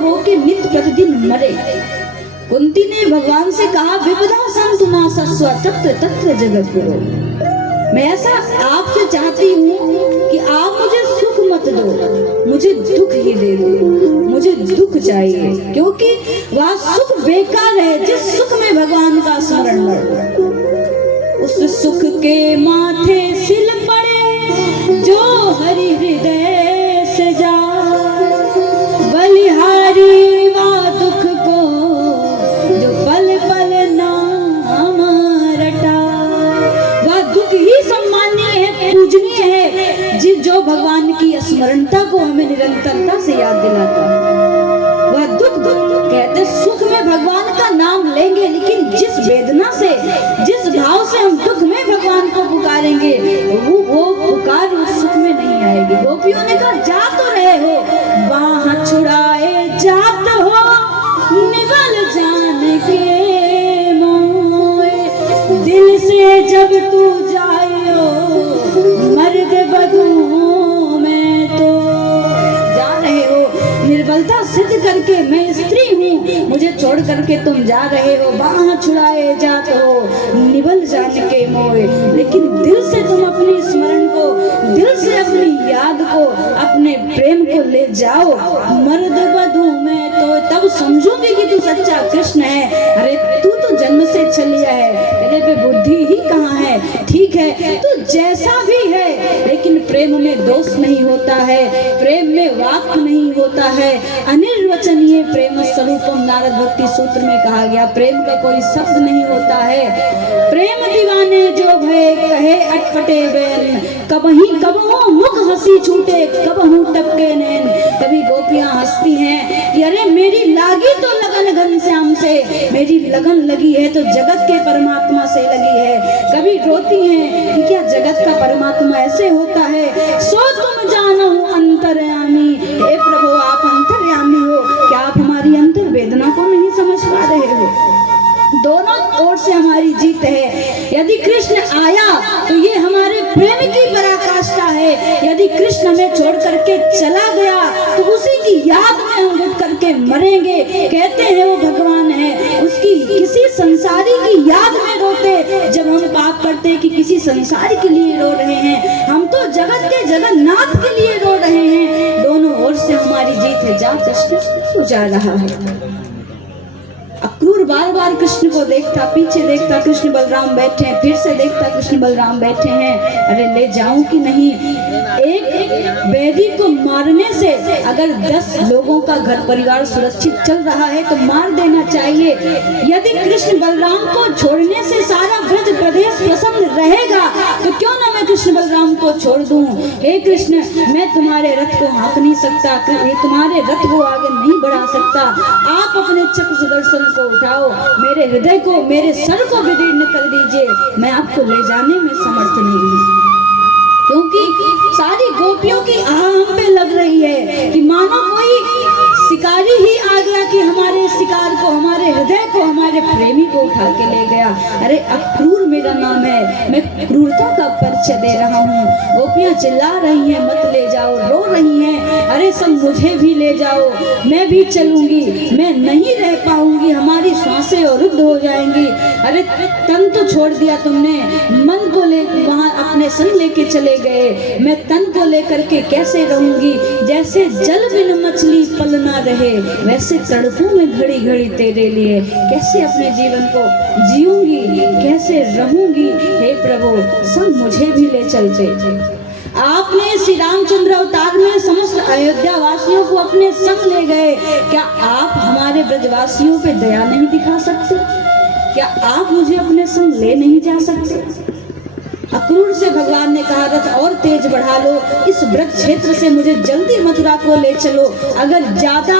रो के नित प्रतिदिन मरे। कुंती ने भगवान से कहा, विपदा संतु नासस्व तत्र तत्र जगत गुरु। मैं ऐसा आपसे चाहती हूँ कि आप मुझे सुख मत दो, मुझे दुख ही दे दो। मुझे दुख चाहिए, क्योंकि वह सुख बेकार है जिस सुख में भगवान का स्मरण हो। उस सुख के माथे सिल पड़े जो हरि हृदय से जा, बलिहारी वा दुख को जो पल पल नाम रटा। वह दुख ही सम्मानीय है, पूजनीय है, जो भगवान की स्मरणता को हमें निरंतरता से याद दिलाता। वह दुख कहते सुख में भगवान का नाम लेंगे, लेकिन जिस वेदना से, जिस भाव से हम दुख में भगवान को पुकारेंगे, वो पुकार उस सुख में नहीं आएगी। गोपियों ने कहा, जा तो रहे हो, बाह छुड़ाए जात हो, निबल जान के मोए। दिल से जब तू जाइयो मर्द बधू में, तो जा रहे हो निर्बलता सिद्ध करके, मैं स्त्री हूँ, मुझे छोड़ करके तुम जा रहे हो, बाह छुड़ाए जात हो, निबल जान के मोए। लेकिन दिल से तुम अपनी स्मरण को, दिल से अपनी याद को, अपने प्रेम को ले जाओ मर्द बधू में, तो तब समझोगे कि तू सच्चा कृष्ण है। अरे तू तो जन्म से छलिया है, तेरे पे बुद्धि ही कहाँ है। ठीक है, तू जैसा भी है, लेकिन प्रेम में दोष नहीं होता है, प्रेम में वाक नहीं होता है। अनिर्वचनीय प्रेम स्वरूपम नारद भक्ति सूत्र में कहा गया, प्रेम का कोई शब्द नहीं होता है। प्रेम दीवाने जो भय कहे अटपटे बैन, कबहू मुख हंसी छूटे, कबहू टपके नैन। कभी गोपियां हंसती हैं कि अरे मेरी लागी तो लगन घनश्याम से, मेरी लगन लगी है तो जगत के परमात्मा से लगी है। कभी रोती हैं कि क्या जगत का परमात्मा ऐसे होता है। सो तुम जानो अंतर्यामी, हे प्रभु आप अंतर्यामी हो, क्या आप हमारी अंतर वेदना को नहीं समझ पा रहे हो। दोनों ओर से हमारी जीत है। यदि कृष्ण आया तो ये हमारे प्रेम की पराकाष्ठा है, यदि कृष्ण हमें छोड़ करके चला गया तो उसी की याद में हम उठ करके मरेंगे। कहते हैं वो भगवान है, उसकी किसी संसारी की याद में रोते, जब हम पाप करते कि किसी संसार के लिए रो रहे हैं, हम तो जगत के जगन्नाथ के लिए रो रहे हैं। दोनों ओर से हमारी जीत है। जा कृष्ण तो जा रहा है। अक्रूर बार बार कृष्ण को देखता, पीछे देखता कृष्ण बलराम बैठे हैं, फिर से देखता कृष्ण बलराम बैठे हैं। अरे ले जाऊं कि नहीं। एक बैरी को मारने से अगर 10 लोगों का घर परिवार सुरक्षित चल रहा है तो मार देना चाहिए। यदि कृष्ण बलराम को छोड़ने से सारा ब्रज प्रदेश प्रसन्न रहेगा तो क्यों ना मैं कृष्ण बलराम को छोड़ दूं। हे कृष्ण, मैं तुम्हारे रथ को हाँक नहीं सकता, तुम्हारे रथ को आगे नहीं बढ़ा सकता। आप अपने चक्र सुदर्शन को उठाओ, मेरे हृदय को, मेरे सर को विदीर्ण कर दीजिए, मैं आपको ले जाने में समर्थ नहीं हूँ। क्योंकि सारी गोपियों की आह हम पे लग रही है कि मानो कोई शिकारी ही आ गया कि हमारे शिकार को, हमारे हृदय को, हमारे प्रेमी को उठा के ले गया। अरे अक्रूर मेरा नाम है, मैं क्रूरता का परिचय दे रहा हूँ। गोपियां चिल्ला रही हैं मत ले जाओ, रो रही हैं अरे संग मुझे भी ले जाओ, मैं भी चलूंगी, मैं नहीं रह पाऊंगी, हमारी सांसें रुद्ध हो जाएंगी। अरे तन तो छोड़ दिया तुमने, मन को ले वहां अपने संग लेके चले गए, मैं तन को लेकर के कैसे रहूंगी। जैसे जल बिन मछली पल ना रहे, वैसे तड़पूं मैं घड़ी घड़ी तेरे लिए। कैसे अपने जीवन को जीऊंगी, कैसे रहूंगी। हे प्रभु संग मुझे भी ले चलते। आपने श्री रामचंद्र अवतार में समस्त अयोध्या वासियों को अपने संग ले गए, क्या आप हमारे ब्रजवासियों पे दया नहीं दिखा सकते? क्या आप मुझे अपने संग ले नहीं जा सकते? अक्रूर से भगवान ने कहा रथ और तेज बढ़ा लो, इस ब्रज क्षेत्र से मुझे जल्दी मथुरा को ले चलो। अगर ज्यादा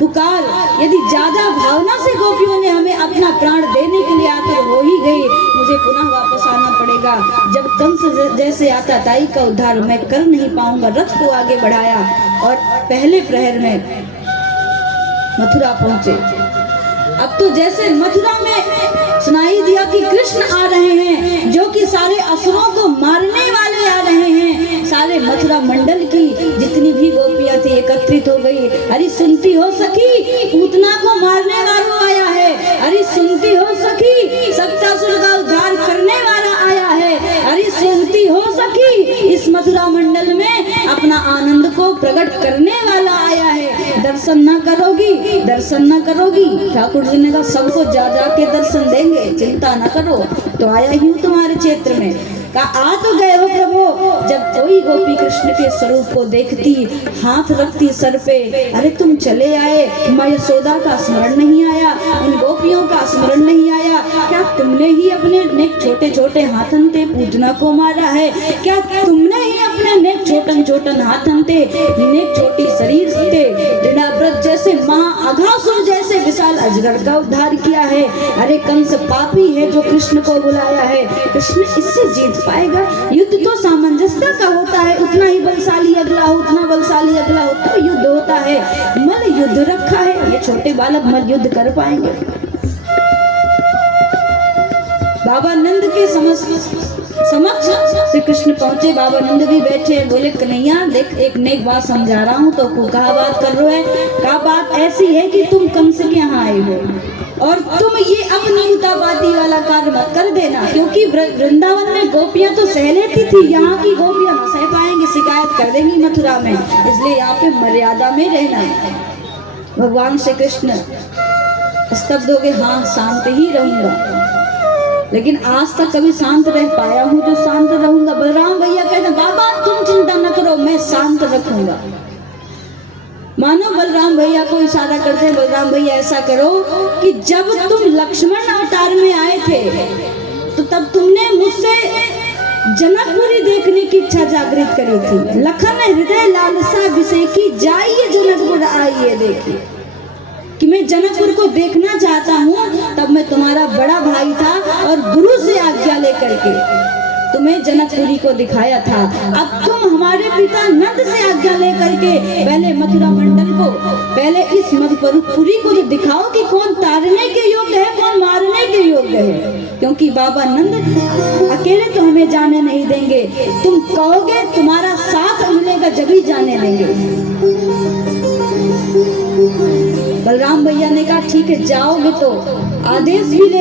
पुकार, यदि ज्यादा भावना से गोपियों ने हमें अपना प्राण देने के लिए आकर हो ही गई, मुझे पुनः वापस आना पड़ेगा। जब कंस जैसे आता ताई का उद्धार मैं कर नहीं पाऊंगा। रथ को आगे बढ़ाया और पहले प्रहर में मथुरा पहुंचे। अब तो जैसे मथुरा में सुनाई दिया कि कृष्ण आ रहे हैं, जो कि सारे असुरों को मारने वाले आ रहे हैं, सारे मथुरा मंडल की जितनी भी गोपियां थी एकत्रित हो गई। अरे सुनती हो सखी, पूतना को मारने वाला आया है। अरे सुनती हो सखी, सत्यासुर का उद्धार करने वाला आया है। अरे सुनती हो सखी, इस मथुरा मंडल में अपना आनंद को प्रकट करने वाला आया है। दर्शन न करोगी, दर्शन न करोगी। ठाकुर जी ने कहा सबको जा जा के दर्शन देंगे, चिंता न करो। तो आया ही तुम्हारे क्षेत्र में। कहा आ तो गए हो प्रभु। जब कोई गोपी कृष्ण के स्वरूप को देखती, हाथ रखती सर पे, अरे तुम चले आए, माँ यशोदा का स्मरण नहीं आया, उन गोपियों का स्मरण नहीं आया? क्या तुमने ही अपने नेक छोटे छोटे हाथन ते पूजना को मारा है? क्या तुमने ही अपने नेक छोटन छोटन हाथन ते नेक छोटी शरीर से दृढ़व्रत जैसे महाअघासुर जैसे विशाल अजगर का उद्धार किया है? अरे कंस पापी है जो कृष्ण को बुलाया है, कृष्ण इससे जीत पाएगा? युद्ध तो सामंजस्य का होता है, उतना ही बलशाली अगला हो, उतना बलशाली अगला हो तो युद्ध होता है। मल युद्ध रखा है, ये छोटे बालक मल युद्ध कर पाएंगे? बाबा नंद के समक्ष श्री कृष्ण पहुंचे। बाबा नंद भी बैठे, बोले कन्हैया देख, एक नेक बात समझा रहा हूँ तो कहा बात कर रहे है। कहा बात ऐसी है कि तुम कंस के यहाँ आए हो और तुम ये अपनी उताबाती वाला कार्य मत कर देना, क्योंकि वृंदावन में गोपियां तो सह लेती थी, यहाँ की गोपियां न सह पाएंगी, शिकायत कर देंगी मथुरा में, इसलिए यहाँ पे मर्यादा में रहना। भगवान श्री कृष्ण स्तब्ध हो गए, हाँ शांत ही रहूंगा, लेकिन आज तक कभी शांत रह पाया हूँ जो शांत रहूंगा। बलराम भैया कहते बाबा तुम चिंता न करो, मैं शांत रखूंगा। मानो बलराम भैया को इशारा करते हैं, बलराम भैया ऐसा करो कि जब तुम लक्ष्मण अवतार में आए थे तो तब तुमने मुझसे जनकपुरी देखने की इच्छा जागृत करी थी। लखन हृदय लालसा विषय की, जाइए जनकपुर आइए देखिए, कि मैं जनकपुर को देखना चाहता हूँ। तब मैं तुम्हारा बड़ा भाई था और गुरु से आज्ञा लेकर के तुम्हें जनकपुरी को दिखाया था। अब तुम हमारे पिता नंद से आज्ञा लेकर के पहले मथुरा मंडल को, पहले इस मधुपुरी को तो दिखाओ कि कौन तारने के योग्य है, कौन मारने के योग्य है, क्योंकि बाबा नंद अकेले तो हमें जाने नहीं देंगे। तुम कहोगे तुम्हारा साथ मिलेगा जब ही जाने देंगे। बलराम भैया ने कहा ठीक है, जाओगे तो आदेश भी ले